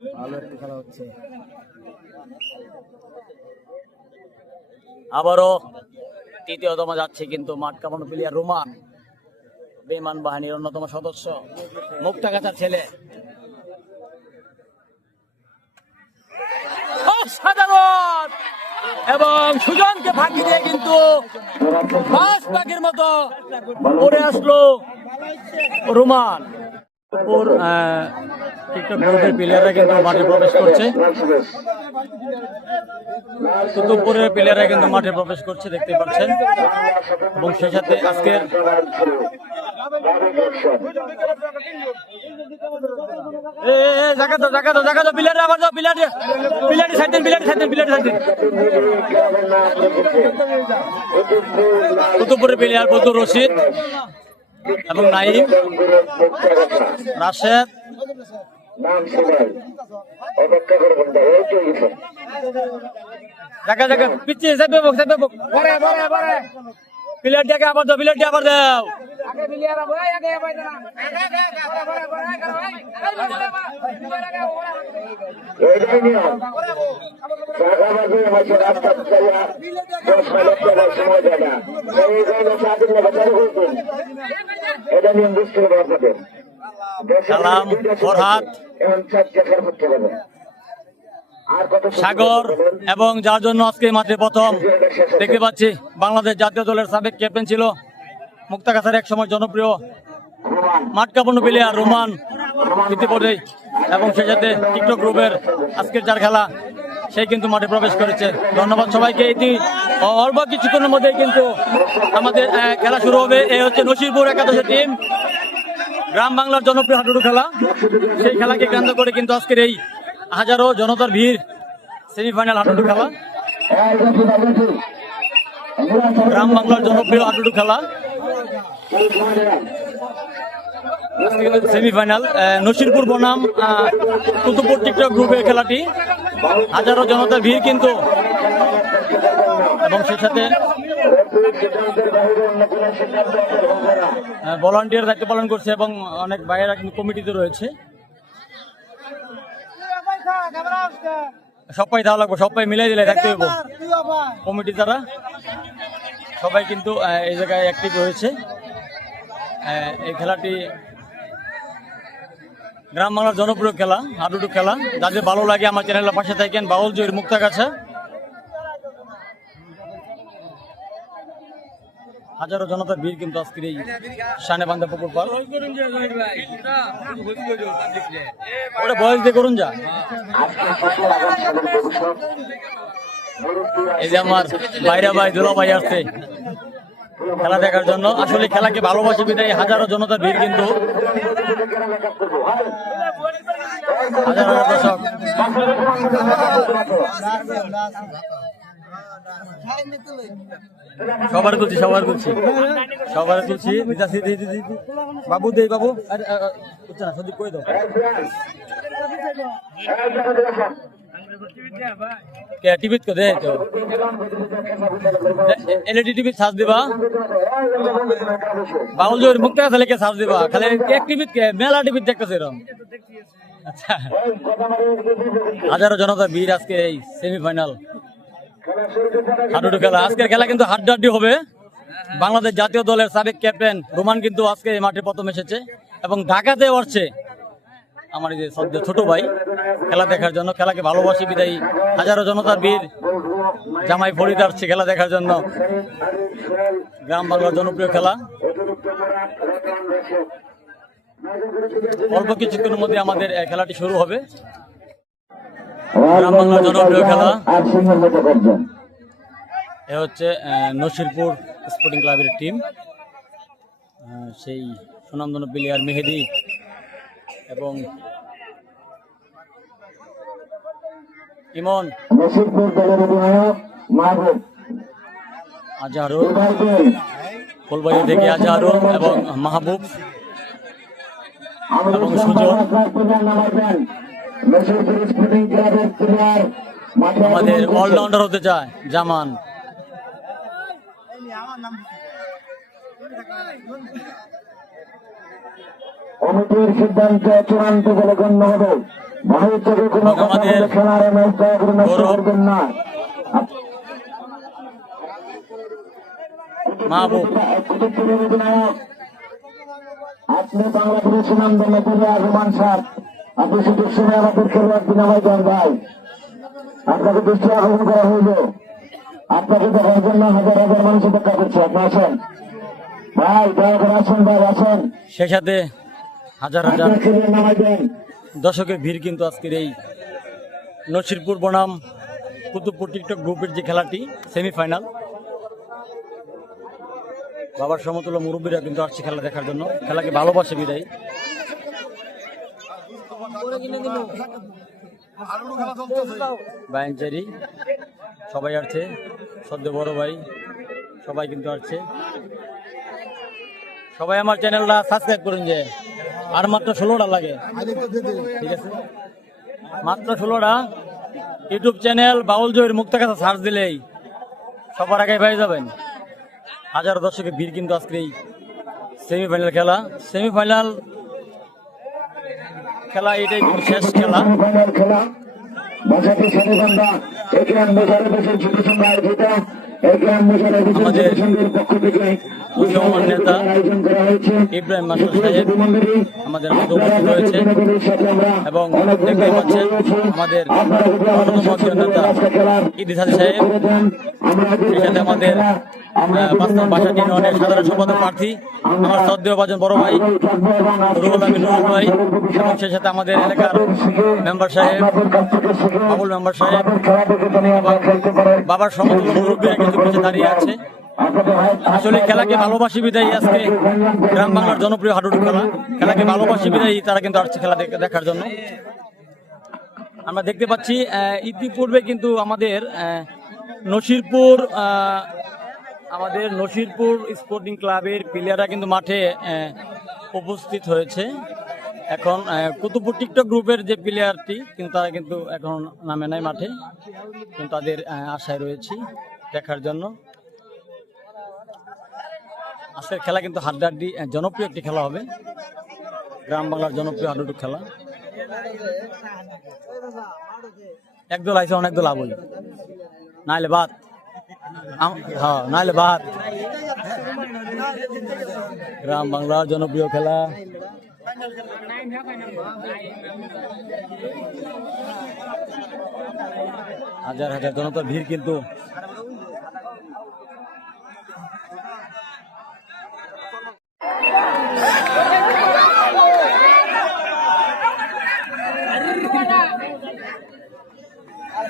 ভালো একটি খেলা হচ্ছে। আবারও তৃতীয়তম যাচ্ছে কিন্তু মাঠ কাঁপানো প্লেয়ার রোমান, বিমান বাহিনীর অন্যতম সদস্য, মুক্তাগাছার ছেলে। অসাধারণ! এবং সুজনকে ফাঁকি দিয়ে কিন্তু বাস পাখির মতো উড়ে আসলো রোমান। টিকটক গ্রুপের প্লেয়াররা কিন্তু মাঠে প্রবেশ করছে। কুতুবপুরের প্লেয়াররা কিন্তু মাঠে প্রবেশ করছে, দেখতে পাচ্ছেন। এবং সেই সাথে আজকের কুতুবপুরের প্লেয়ার বদুর রশিদ এবং নাইম, রাশেদ, প্লেয়ারটাকে আবার দাও, প্লেয়ারটি আবার দাও। সালাম, ফরহাদ, সাগর এবং যার জন্য আজকে মাঠে প্রথম দেখতে পাচ্ছি বাংলাদেশ জাতীয় দলের সাবেক ক্যাপ্টেন ছিল, মুক্তাগাছার এক সময় জনপ্রিয় মাঠ কাঁপানো প্লেয়ার রোমান ইতিপূর্বে, এবং সেই সাথে টিকটক গ্রুপের আজকের যার খেলা সেই কিন্তু মাঠে প্রবেশ করেছে। ধন্যবাদ সবাইকে। এটি অল্প কিছুক্ষণের মধ্যে কিন্তু আমাদের খেলা শুরু হবে। এই হচ্ছে নসিরপুর একাদশের টিম, গ্রাম বাংলার জনপ্রিয় হাডুডু খেলা। সেই খেলাকে কেন্দ্র করে কিন্তু আজকের এই হাজারো জনতার ভিড়, সেমিফাইনাল হাডুডু খেলা, গ্রাম বাংলার জনপ্রিয় হাডুডু খেলা, সেমিফাইনাল নসিরপুর বনাম কুতুবপুর টিকটক গ্রুপের খেলাটি। হাজারো জনতার ভিড় কিন্তু, এবং সেই সাথে ভলান্টিয়ার দায়িত্ব পালন করছে এবং অনেক ভাইয়েরা কিন্তু কমিটিতে রয়েছে। সবাই দেওয়া লাগবে, সবাই মিলাই দিলে থাকতে হইব। কমিটি দ্বারা সবাই কিন্তু এই জায়গায় অ্যাক্টিভ রয়েছে। এই খেলাটি গ্রাম বাংলার জনপ্রিয় খেলা, হাডুডু খেলা। যাদের ভালো লাগে আমার চ্যানেলের পাশে থাকেন। বাউল জয়ের মুক্তাগাছা, হাজারো জনতার ভিড় কিন্তু আজকের এই শানেবান্ধা পুকুর পার। ওটা বয়স দিয়ে করুন যা। এই যে আমার ভাইরা ভাই, দুলা ভাই আসছে খেলা দেখার জন্য। আসলে খেলাকে ভালোবাসে বিদায় হাজারো জনতার ভিড় কিন্তু, হাজার হাজার দর্শক। সবার তুলছি, সবার তুলছি, সবার তুলছি। বাবু দে, বাবু সদীপ কই দাও। টিভিত কো দে তো, এলইডি টিভি চার্জ দিবা। বাউল জোর মুক্তাগাছা লেকে চার্জ দিবা। খালি এক টিভিত কে মেলা টিভিত দেখতেছে এরকম। আচ্ছা, হাজারো জনতা ভিড় আজকে এই সেমিফাইনাল হাডুডু খেলা। আজকের খেলা কিন্তু হাড্ডাহাড্ডি হবে। বাংলাদেশ জাতীয় দলের সাবেক ক্যাপ্টেন রোমান কিন্তু আজকে এই মাঠে প্রথম এসেছে এবং ঢাকাতে আসছে আমার এই যে ছোট ভাই খেলা দেখার জন্য। খেলাকে ভালোবাসি বিদায়ী হাজারো জনতার ভিড়। জামাই ফরিদ আসছে খেলা দেখার জন্য। গ্রাম বাংলার জনপ্রিয় খেলা। অল্প কিছুক্ষণের মধ্যে আমাদের খেলাটি শুরু হবে। গ্রাম বাংলার জনপ্রিয় খেলা। এ হচ্ছে নসিরপুর স্পোর্টিং ক্লাবের টিম। সেই সুনামধন্য প্লেয়ার মেহেদি এবং ইমন, আজহারুল, ফুলবাড়ি থেকে আজহারুল এবং মাহবুব এবং সুজন। আমাদের অলরাউন্ডার হতে চায় জামান। কমিটির সিদ্ধান্ত চূড়ান্ত বলে গণ্য হবে। আমাদের গৌরব মাহবুব। আপনি বাংলাদেশের সুনামধন্য প্লেয়ার রোমান সাহেব, আপনি সুযোগ সময় আমাদের খেলোয়াড় বিনাময় দেন ভাই। আপনাকে দৃষ্টি আকর্ষণ করা হইল, আপনাকে দেখার জন্য হাজার হাজার মানুষ অপেক্ষা করছে। আপনি আসেন ভাই, দয়া করে আসেন ভাই, আসেন। সেই সাথে হাজার হাজার নামাই দেন। দর্শকের ভিড় কিন্তু আজকের এই নসিরপুর বনাম কুতুবপুর টিকটক গ্রুপের যে খেলাটি সেমিফাইনাল, বাবার সমতুল্য মুরব্বীরা কিন্তু আসছে খেলা দেখার জন্য। খেলাকে ভালোবাসে বিদায়। বাইনচারি সবাই আসছে, সদ্য বড় ভাই সবাই কিন্তু আসছে। সবাই আমার চ্যানেলটা সাবস্ক্রাইব করুন, যে আর মাত্র 16টা লাগে, ঠিক আছে? মাত্র 16টা ইউটিউব চ্যানেল বাউল জহির মুক্তাগাছা সার্চ দিলেই সবার আগে পেয়ে যাবেন। হাজার দর্শকের ভিড় কিন্তু আজকে এই সেমিফাইনাল খেলা এটাই কিন্তু শেষ খেলা। আমাদের উদীয়মান নেতা ইব্রাহিম মাসুদ সাহেব আমাদের মধ্যে উপস্থিত রয়েছে এবং দেখতে পাচ্ছেন আমাদের অন্যতম নেতা ইদ্রিস হাজি সাহেব, সেই সাথে আমাদের বাসাটি অনেক সাধারণ সম্পাদক প্রার্থী আমার শ্রদ্ধেয় বাজন বড় ভাই রুহুল আমিন নুরুল ভাই, এবং সেই সাথে আমাদের এলাকার মেম্বার সাহেব আবুল মেম্বার সাহেব, বাবার সমতুল্য মুরব্বীরা কিন্তু পিছিয়ে দাঁড়িয়ে আছে। আসলে খেলাকে ভালোবাসি বিদায়ী আজকে গ্রাম বাংলার জনপ্রিয় হাডুডু খেলা, খেলাকে ভালোবাসি বিদায়ী তারা কিন্তু আসছে খেলা দেখার জন্য। আমরা দেখতে পাচ্ছি ইতিপূর্বে কিন্তু আমাদের নসিরপুর স্পোর্টিং ক্লাবের প্লেয়াররা কিন্তু মাঠে উপস্থিত হয়েছে। এখন কুতুবপুর টিকটক গ্রুপের যে প্লেয়ারটি কিন্তু তারা কিন্তু এখন নামে নাই মাঠে, কিন্তু তাদের আশায় রয়েছি দেখার জন্য। আজকের খেলা কিন্তু হাড্ডাহাড্ডি জনপ্রিয় একটি খেলা হবে, গ্রাম বাংলার জনপ্রিয় হাডুডু খেলা। একদল আইসে অনেক দল আবই, নাইলে বাদ, হ্যাঁ নাইলে বাদ। গ্রাম বাংলার জনপ্রিয় খেলা হাজার হাজার জনতার ভিড় কিন্তু। আর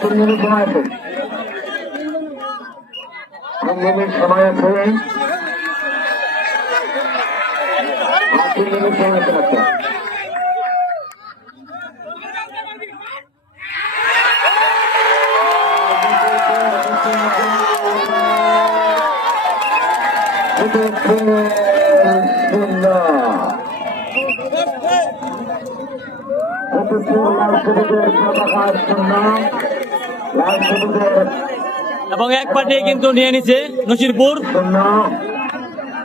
3 মিনিট সময় আছে, 3 মিনিট সময় আছে, আর 3 মিনিট সময় আছে। এবং এক পার্টি কিন্তু নিয়ে নিচ্ছে নসিরপুর,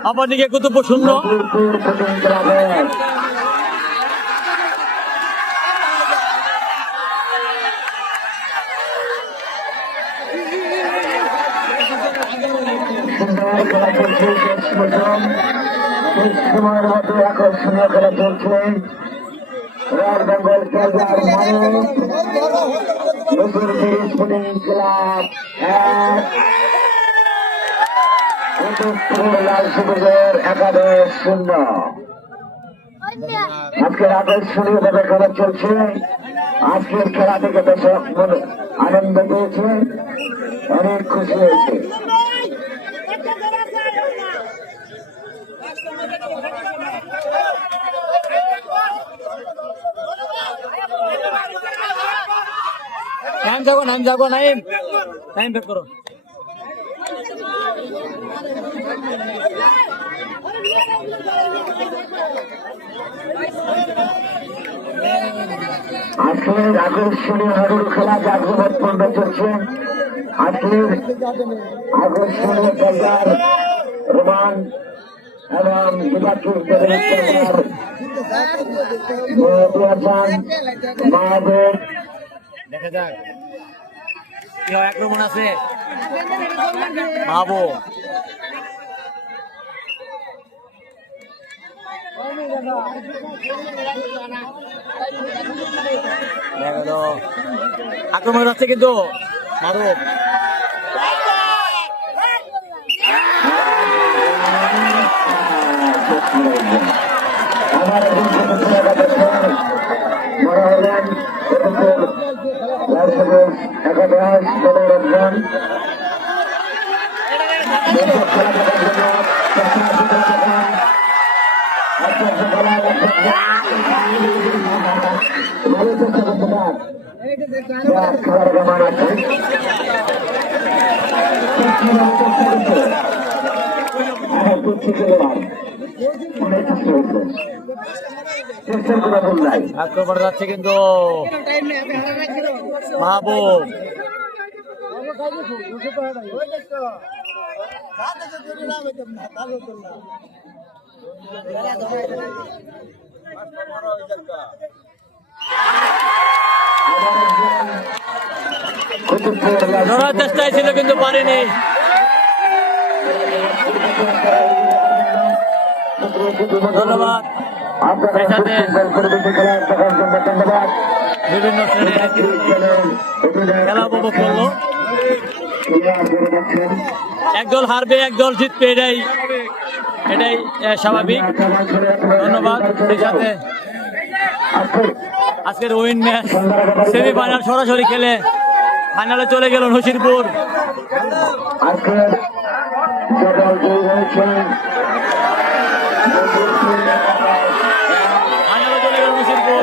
অপরদিকে কুতুবপুর 0। খেলা চলছে, সময়ের মধ্যে আকর্ষণীয় খেলা চলছে। Royal Bengal club sporting club লাল সবুজের 11-0। আজকের আকর্ষণীয় ভাবে খেলা চলছে। আজকের খেলা থেকে দর্শক আনন্দ পেয়েছে, অনেক খুশি হয়েছে। নাইম যাবো নাইম বের করো। আজকের আকর্ষণীয় হাডুডু খেলা জাগরণ পর্ব চলছে। আজকের আকর্ষণীয় খেলার রোমান এবং বিভাগীয় মাহবুব দেখা যাক কি হয়। আক্রমণ আছে মাহবুব, আক্রমণ যাচ্ছে কিন্তু মাহবুব আমার বড় হলেন একাদশ দলের একজন খেলার প্রমাণ আছে আক্রমণ যাচ্ছে কিন্তু মাহবুব, ধরার চেষ্টায় ছিল কিন্তু পারেনি। ধন্যবাদ। বিভিন্ন শ্রেণীর খেলা উপভোগ করলো। একদল হারবে একদল জিতবে, এটাই স্বাভাবিক। ধন্যবাদ। সেই সাথে আজকের উইন ম্যাচ সেমিফাইনাল সরাসরি খেলে ফাইনালে চলে গেল নসিরপুর। ফাইনালে চলে গেল নসিরপুর।